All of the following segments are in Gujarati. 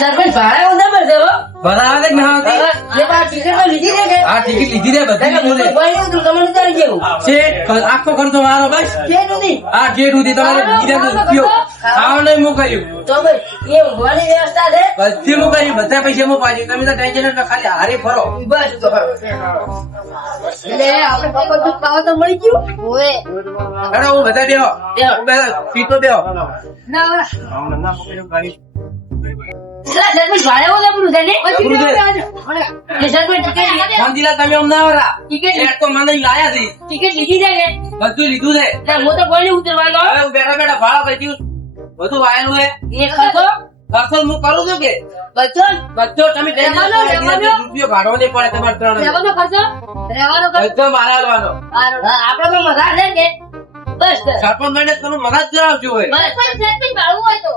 સરપંચ ભાડા ઉધર છે હો. ભરાવે કે ના આવતી? લે બા ટિકિટ તો લીધી છે કે? આ ટિકિટ લીધી રે બધી લીધી રે. ભાઈ ઉધર તમને ઉતારી જેવું. છે આખો ખર્ચો મારો બસ. કે નથી? આ ગેટ સુધી તમારે બીજા તો કયો ખાવા નહીં મુકાયું. તો ભાઈ એ ઊંઘવાની વ્યવસ્થા છે? બધી મુકાયું, બધા પૈસા મુકાયું. તમે તો ટેન્શન ન લો, ખાલી હારે ફરો. બસ તો એટલે આપણે પાપા દૂધ ખાવા તો મળી ગયું. ઓએ અરે હું બધા બેહો. પીતો બેહો. ના ઓલા સરપંચ ભાડા ઉધર પૂરું છે ને? એ સરપંચ ટિકિટ શાંતિલાલ તમે અમને આવરા. ટિકિટ તો મને લાયા છે. ટિકિટ લીધી છે કે? બધું લીધું છે. ના હું તો કોઈ નહીં ઉતરવાનો. હવે હું બેઠા બેઠા ભાડા કરી બધું વાયેલું છે. એ ખર્ચો ખર્ચો હું કરું છું કે બધો તમે રહેવાનો, રૂપિયો ભાડો નહીં પડે તમારે ત્રણ રહેવાનો ખર્ચો રહેવાનો ખર્ચો બધો મારા હાલવાનો. આપણે તો મજા છે કે બસ સરપંચ મને તમે મદદ કરાવજો હોય. બસ સરપંચ ભાડું હોય તો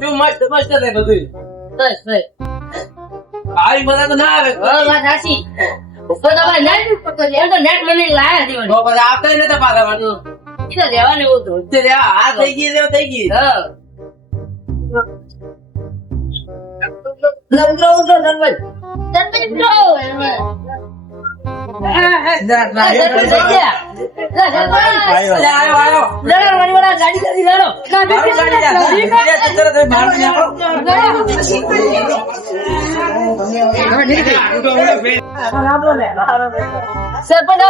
શું મસ્ત મસ્ત છે બધું. બસ બસ આવી મદદ ના આવે. વાત સાચી તો તમારે નેટ મને લાયા છે તો પછી આવતા ય નતા પાછા વાળું. એટલે રહેવાનું એવું હતું તે રે આ થઈ ગઈ રે થઈ ગઈ. હા ઉતરો ઉતરો સરપંચ ગાડી કરી લાડો સરપંચ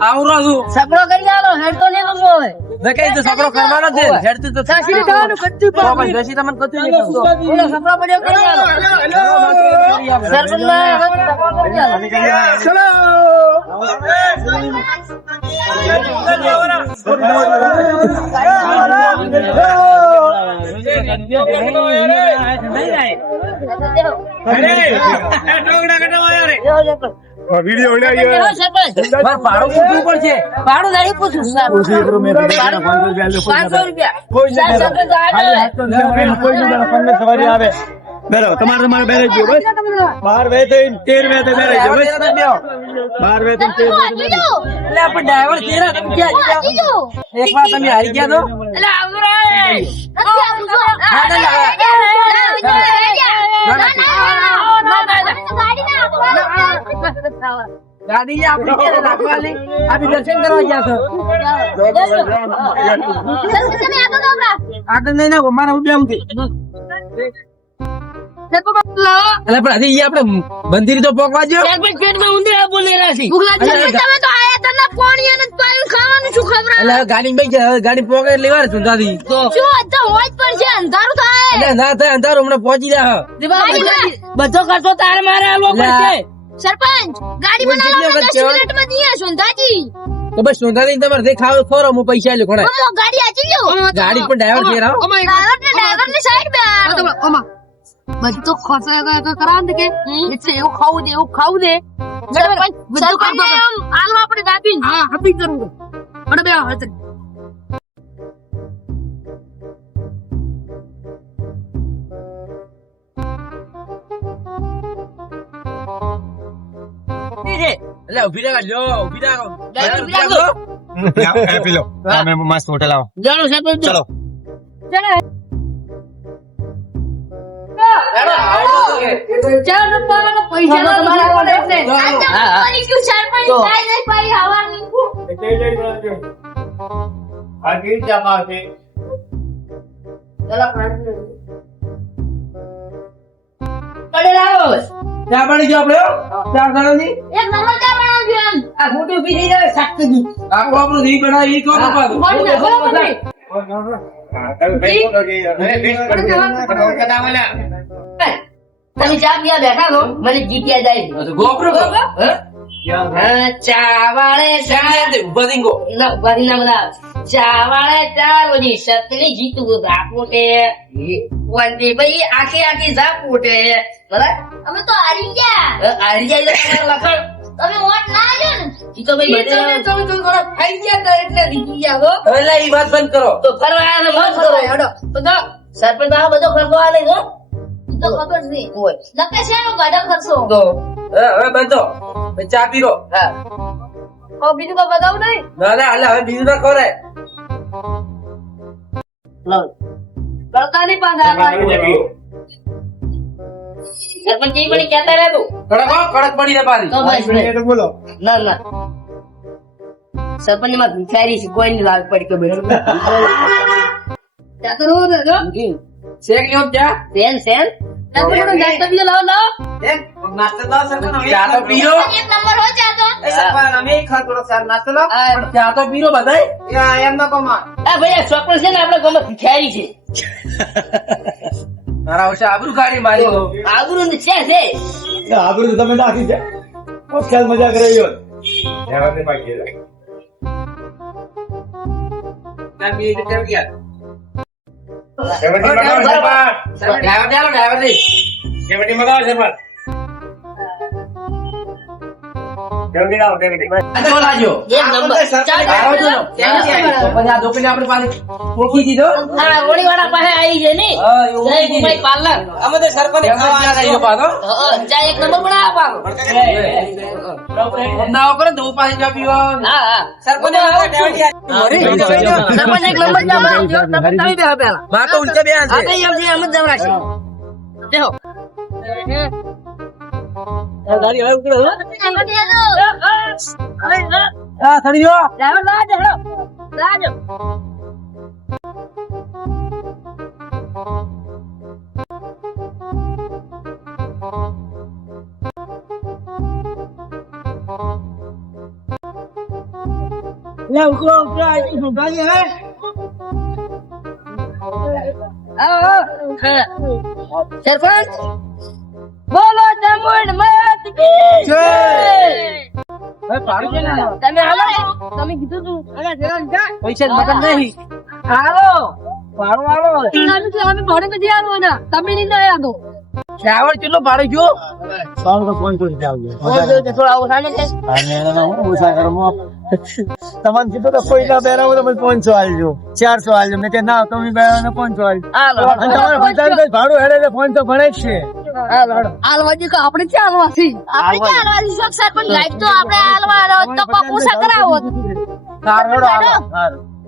આવરો છું સપડો કરી લાવો હેડ તો નહીં ગમવો હોય કઈ તો સપરો કરવાનો છે. હેડતું તો સાસી ખાવાનું કચ્ચું તો પછી દસી તમને કચ્ચું નહીં કરતો. ઓલો સપડો પડ્યો કરી લાવો સરપંચ વિડીયો ભાડું પૂછવું પડશે. ભાડું નહીં પૂછું સવારી આવે બરાબર તમારે બેરે ગયો બસ 12 વે 13 વે બેરે ગયો બસ 12 વે 13 એટલે આપણે ડ્રાઈવર તેરા તમે ક્યાં ગયા? એક વાર તમે હારી ગયા તો ગાડી આપણી ક્યારે રાખવાની? આપી દર્શન કરવા ગયા છો. આગળ નહીં ના મારા ઉભી આમથી. એટલે પણ હજી આપણે મંદિર તો પોકવા જો. એટલે ગાડી ગાડી પોકે એટલે વાર સુધારી એટલે ના થાય અંધારું હમણાં પહોંચી જાય. બધો ખર્ચો તારે મારે આલવો પડશે સરપંચ ગાડી બનાવવા 10 મિનિટમાં દિયા સોંધાજી તો બસ સુધારી તમારે જે ખાવ ખોરો હું પૈસા લે ઘોડા ઓમો ગાડી આચી લ્યો ગાડી પણ ડ્રાઈવર છે રાવ ડ્રાઈવર ને સાઈડ બે બધો ખર્ચો તો કરાવ દે કે એટલે એવું ખાવું દે સરપંચ ને આમ આલવા પડે દાબી હા હપી કરું અરે બે હાથ એટલે ઉભી રાખ લ્યો ઉભી રાખ પી લો અમે મસ્ત હોટલ આવો જાણો સરપંચ ચલો ચાલો તમારા પૈસા તમારા પડે એટલે પાણી ક્યું સરપંચ કાઈ નહીં પાઈ હવાની પડે લાવો ચા પાણી જો આપણે ચાર જણાની એક નંબર ચા બનાવજો એમ આ ફોટો ઉભી થઈ જાય સાક્ષી આપણું રી બનાવી ઈ કોણ પાડું બોલ ને તમે ચા પીવા બેઠા છો મને જીત્યા જાય ગોપરો હા ચા વાળે ચા બધિંગો ના બધી ના બધા ચા વાળે ચા બધી સતની જીતું ઝાપોટે વંડી ભાઈ આખી ઝાપોટે બરાબર અમે તો હારી ગયા હારી જાય તો લખણ તમે વોટ ના આલ્યો ને ઈ તો ભાઈ તમે થોડા ખાઈ ગયા તો એટલે જીતી ગયા હો હવે ઈ વાત બંધ કરો તો ફરવા આને મત કરો હેડો તો જો સરપંચ આ બધો ખર્ચો આલે છો તો ખબર છે કોઈ નકે શેનો ગાડા ખર્ચો તો હવે બંધો ચા પીરો હા ઓ બીજું તો બતાવ નહીં ના ના હવે બીજું ના કરે લો કરતા નહીં પાછા સરપંચ એ પણ કહેતા રહેતું કડક પડી રે પાછી તો બસ રે. એ તો બોલો ના ના સરપંચ માં ભિખારી છે કોઈ નહીં લાગ પડી કે બેઠો ત્યાં તો રોજ જો શેક લ્યો ક્યાં સેન સેન ત્યાં તો થોડો નાસ્તો બીજો લાવો લાવો ચા તો પીરો એક નંબર હો જાતો ચા તો પીરો બધાય આ ભાઈ આ છોકરો છે ને આપણે ગામમાં ભિખારી છે મારા વર્ષે આબરૂ કાઢી મારી તો આબરૂ ને છે છે આબરૂ તમે નાખી છે બહુ ખ્યાલ મજા કરે યો ડ્રાઈવર દે આ લાજો એક નંબર આવો તો પછી આ દોકીને આપણે પાસે ઓળખી દીધો હા ઓળી વાળા પાસે આવી છે ને હા, એવું જય કુમાઈ પાર્લર ચા એક નંબર બનાવ પાકો નાવ કરે તો પાસે ચા પીવા હા હા સરપંચ એક નંબર ચા બનાવજો તમે બે પેલા બા તો ઉલટે બે આ કઈ એમ છે એમ જ જવરાશે દેખો ગાડી હવે ઉતરો હા થડી જો ડ્રાઈવર લાજો હેડો લાજો સરપંચ બોલો ચામુંડ મત કી જય તમે હાલો તમે કીધું તું પૈસા મતલબ નહીં હાલો વાળો વાળો અમે ભાડે નથી આવ્યો ને તમે નહીં આવ્યા તો ડ્રાઈવર કેટલો ભાડે જો થોડા આવો સામે છે તમને કીધું તો કોઈના બેરાવો તમે 500 આલજો 400 આલજો મેં કે ના તમે બેરાવો 500 આલજો હાલો અને તમારે બધાને ભાડું હેડે એટલે 500 ભણે જ છે હાલો હાલો આલવાજી કે આપણે ક્યાં આલવાથી આપણે ક્યાં આલવાથી શોખ સર પણ ગાઈડ તો આપણે આલવાનો તો પપુસા કરાવો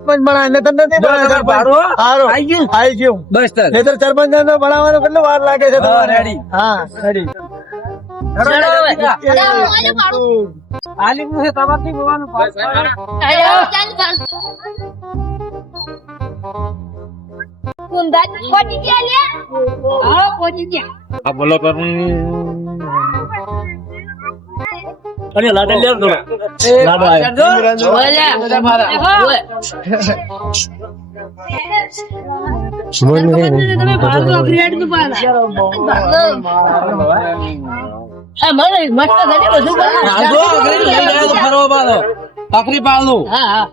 પણ બનાવીને તમને નથી બનાવ્યું ભાડું સારું આવી ગયું બસ તર ખેતર સરપંચને બનાવવાનો કેટલો વાર લાગે છે તમારે ready. હા રેડી આલી મુસે તમારથી બોવાનું કુંદા પહોંચી ગયા લે હા પહોંચી ગયા આ બોલો કરું અરે લાડે લે દો લાડો તમે બહાર તો ક્રિએટ નું પાડો મને મસ્ત ઘડી બધું ફરવા પાડો પકડી પાડલું હા હા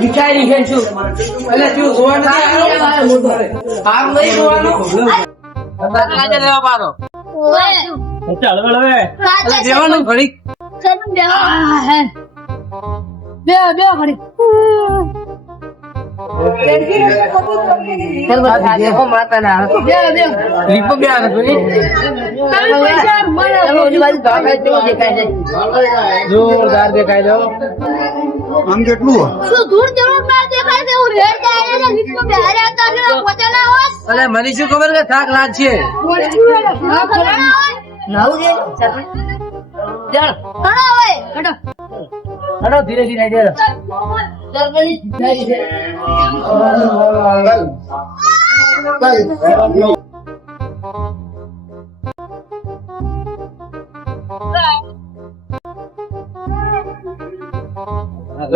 ભિખારી છે શું દેવાનું ઘડી બે ઘડી લીપો બે આવે જોરદાર દેખાય દો આમ કેટલું શું દૂર જરૂર ના દેખાય છે હું રેડ જાય ને લીપો બે હારે હતા ને પચાના હોત અરે મને શું ખબર કે થાક લાગ છે ધીરે ધીરે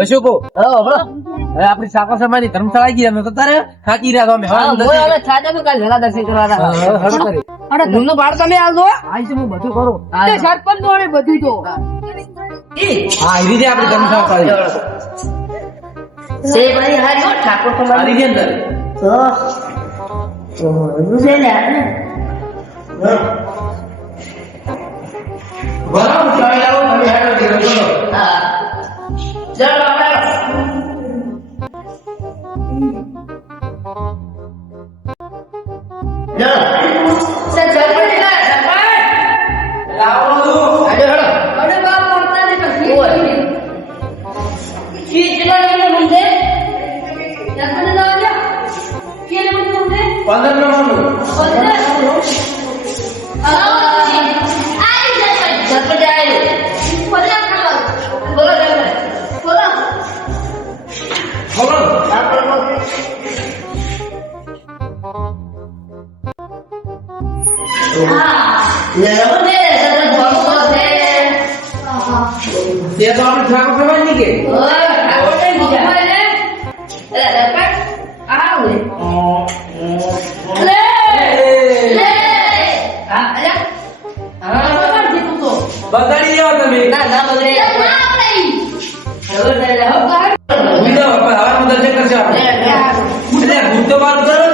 શું કહું હવે આપડી સાકો સમાની ધર્મશાળા આવી ગઈ અમે તો તારે થાકી રહ્યા અમે ભાડ તમે આવજો હું બધું કરું સરપંચ જોડે બધું તો હા એ રીતે આપડી ધર્મશાળા ઠાકોર તો સારી છે અંદર ને રમતે સતત ભક્તો છે તે તો આપણે ઠાકોર સમાજ ની કે આ ઓટે બીજા અરે સરપંચ આવ લે લે હા અરે હા જીતું તો બગાડી જાઓ તમે ના ના બગડે ખબર નહીં હો બહાર બીજા હવા દર્શન કરશે આપણે એટલે ભૂત તો વાત કરો